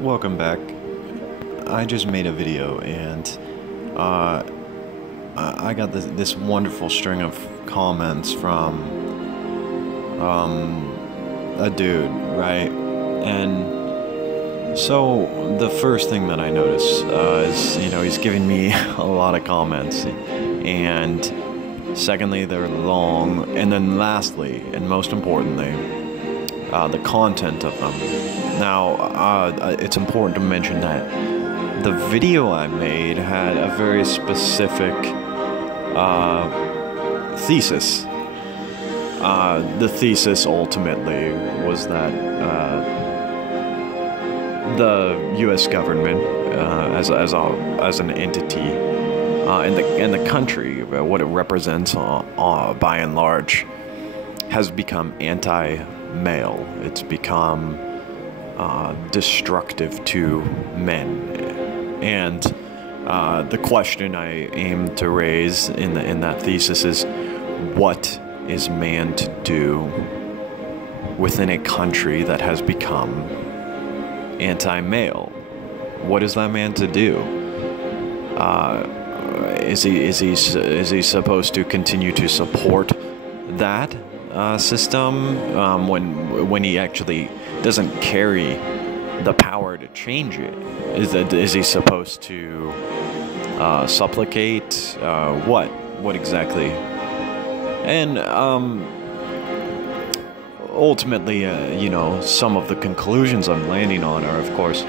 Welcome back. I just made a video and I got this wonderful string of comments from a dude, right? And so the first thing that I notice is, he's giving me a lot of comments, and secondly, they're long, and then lastly, and most importantly, the content of them. Now, it's important to mention that the video I made had a very specific thesis. The thesis ultimately was that the U.S. government, as an entity, and the country, what it represents, by and large, has become anti-male. It's become destructive to men, and the question I aim to raise in that thesis is, what is man to do within a country that has become anti-male? What is that man to do? Is he supposed to continue to support that system when he actually doesn't carry the power to change it? Is he supposed to supplicate? What exactly? And ultimately, some of the conclusions I'm landing on are, of course,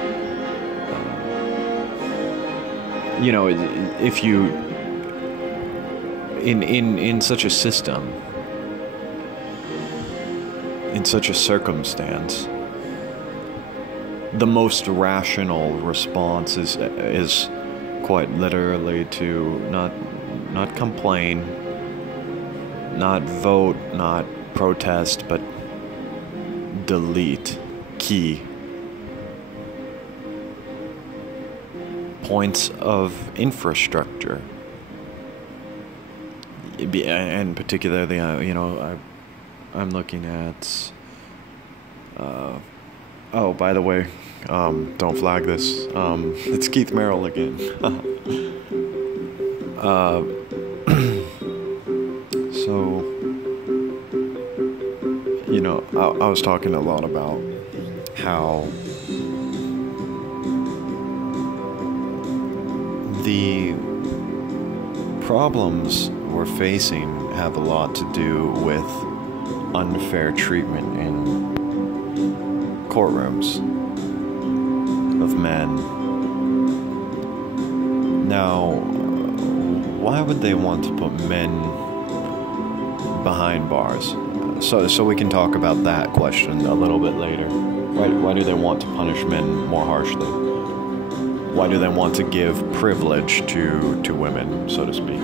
if you in such a system, in such a circumstance, the most rational response is quite literally to not complain, not vote, not protest, but delete key points of infrastructure. And particularly, I'm looking at. Oh, by the way, don't flag this. It's Keith Merrill again. So, I was talking a lot about how the problems we're facing have a lot to do with unfair treatment in courtrooms of men. Now, why would they want to put men behind bars? So we can talk about that question a little bit later. Why do they want to punish men more harshly? Why do they want to give privilege to women, so to speak?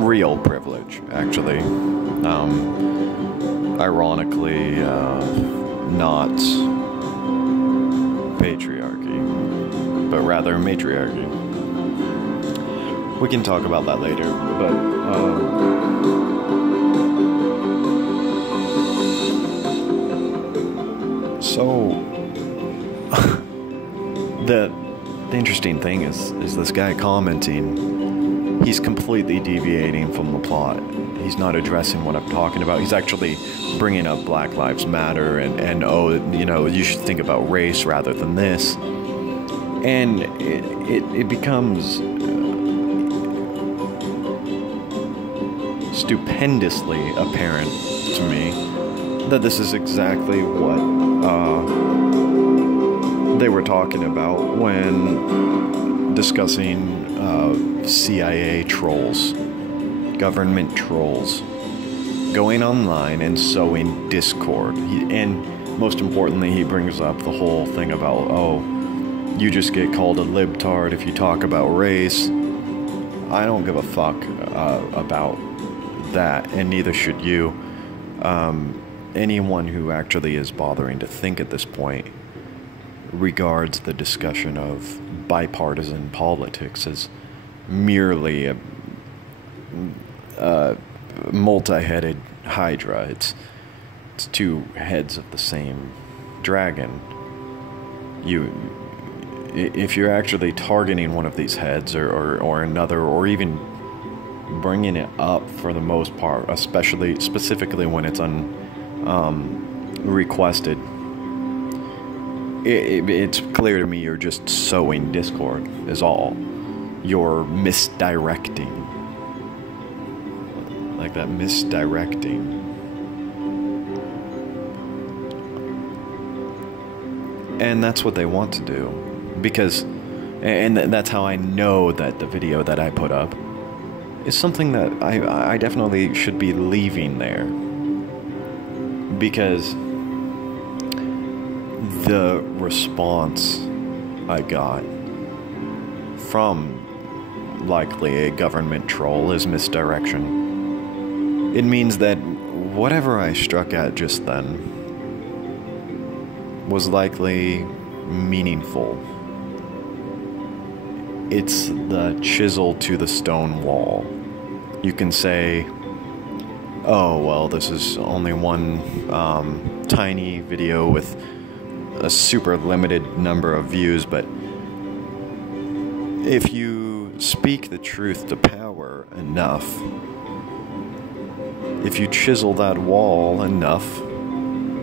Real privilege, actually. Ironically, not patriarchy, but rather matriarchy. We can talk about that later, but so the interesting thing is this guy commenting, he's completely deviating from the plot. He's not addressing what I'm talking about. He's actually bringing up Black Lives Matter and you should think about race rather than this. And it becomes stupendously apparent to me that this is exactly what they were talking about when discussing CIA trolls, government trolls, going online and sowing discord. And most importantly, he brings up the whole thing about, you just get called a libtard if you talk about race. I don't give a fuck about that, and neither should you. Anyone who actually is bothering to think at this point regards the discussion of bipartisan politics as merely a multi-headed hydra. It's two heads of the same dragon. if you're actually targeting one of these heads or another, or even bringing it up for the most part, specifically when it's requested, it's clear to me you're just sowing discord is all. You're misdirecting. Like that, misdirecting. And that's what they want to do. Because, and that's how I know that the video that I put up is something that I definitely should be leaving there. Because the response I got from likely a government troll is misdirection. It means that whatever I struck at just then was likely meaningful. It's the chisel to the stone wall. You can say, oh, well, this is only one tiny video with a super limited number of views, but if you speak the truth to power enough, if you chisel that wall enough,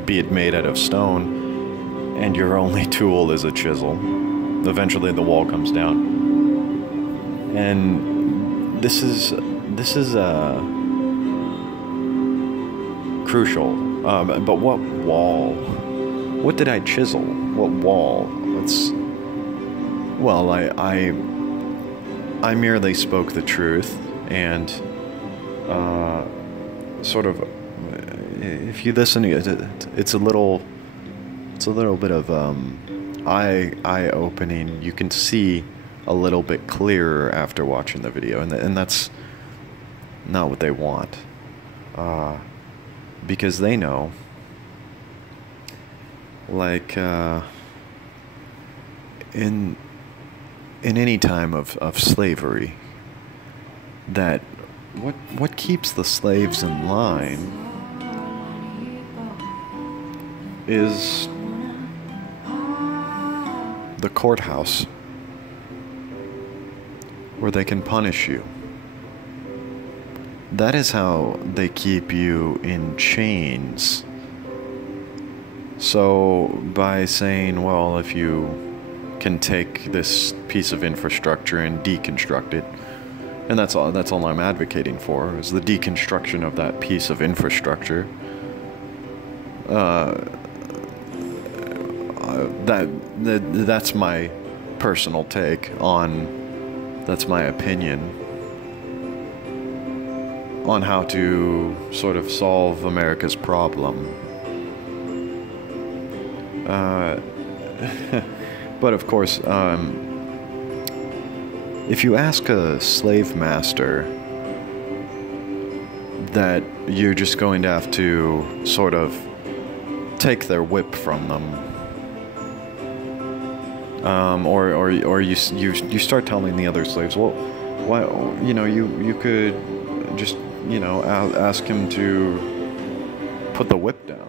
be it made out of stone, and your only tool is a chisel, eventually the wall comes down. And this is crucial. But what wall? What did I chisel? What wall? Well, I merely spoke the truth, and sort of, if you listen, it's a little bit of eye-opening. You can see a little bit clearer after watching the video, and that's not what they want, because they know, like, in any time of slavery, that what keeps the slaves in line is the courthouse, where they can punish you. That is how they keep you in chains. So by saying, well, if you can take this piece of infrastructure and deconstruct it, and that's all I'm advocating for, is the deconstruction of that piece of infrastructure. That's my personal take on, that's my opinion on how to sort of solve America's problem. But of course, if you ask a slave master that you're just going to have to sort of take their whip from them, or you start telling the other slaves, well, why, you could just, ask him to put the whip down.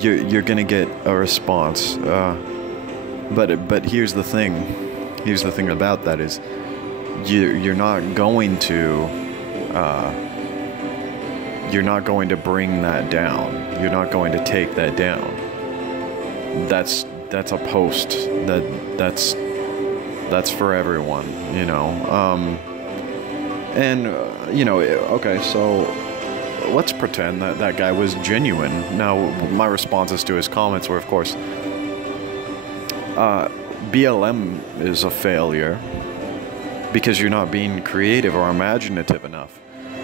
You're gonna get a response. But here's the thing. Here's the thing about that is, you're not going to bring that down. You're not going to take that down. That's a post. That's for everyone, okay, so let's pretend that guy was genuine. Now, my responses to his comments were, of course, BLM is a failure because you're not being creative or imaginative enough.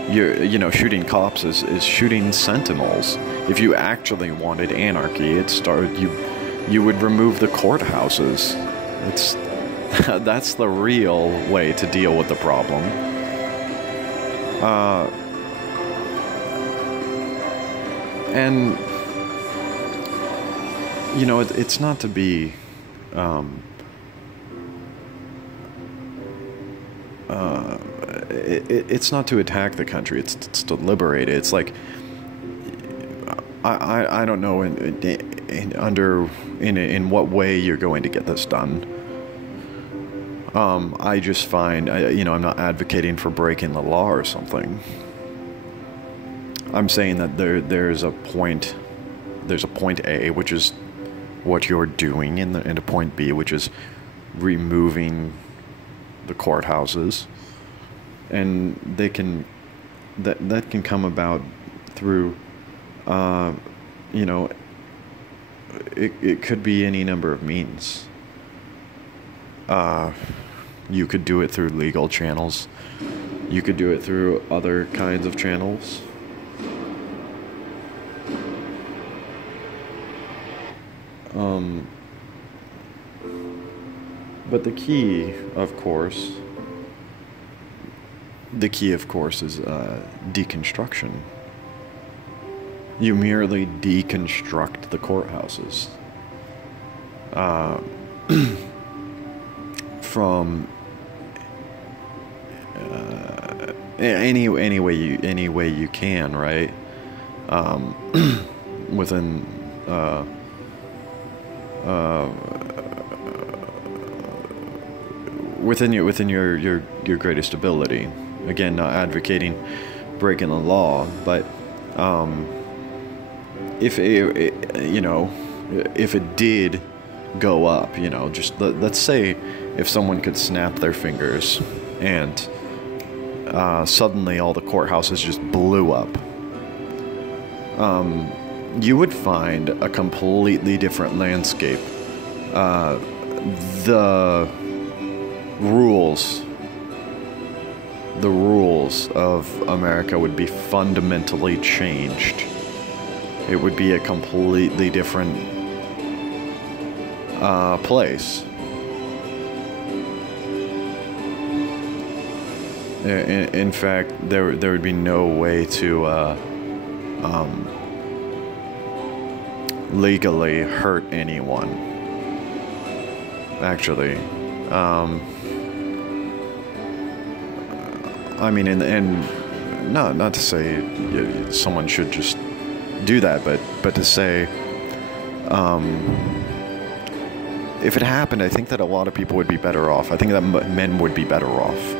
Shooting cops is shooting sentinels. If you actually wanted anarchy, you would remove the courthouses. That's the real way to deal with the problem. And it's not to be it's not to attack the country. It's to liberate it. It's like, I don't know, in what way you're going to get this done. I just find, I'm not advocating for breaking the law or something. I'm saying that there's a point A, which is what you're doing, and a point B, which is removing the courthouses, and that can come about through, it could be any number of means. You could do it through legal channels. You could do it through other kinds of channels. But the key, of course, is deconstruction. You merely deconstruct the courthouses from any way you can, right? Within within your greatest ability. Again, not advocating breaking the law, but if it did go up, just let's say if someone could snap their fingers and suddenly all the courthouses just blew up, you would find a completely different landscape. The rules of America would be fundamentally changed. It would be a completely different place. In fact, there would be no way to legally hurt anyone. Actually, I mean, and not to say someone should just do that, but to say, if it happened, I think that a lot of people would be better off. I think that men would be better off.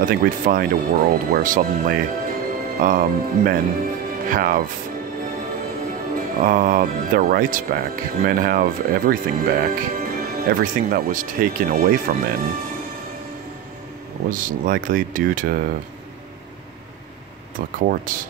I think we'd find a world where suddenly men have their rights back. Men have everything back. Everything that was taken away from men was likely due to the courts.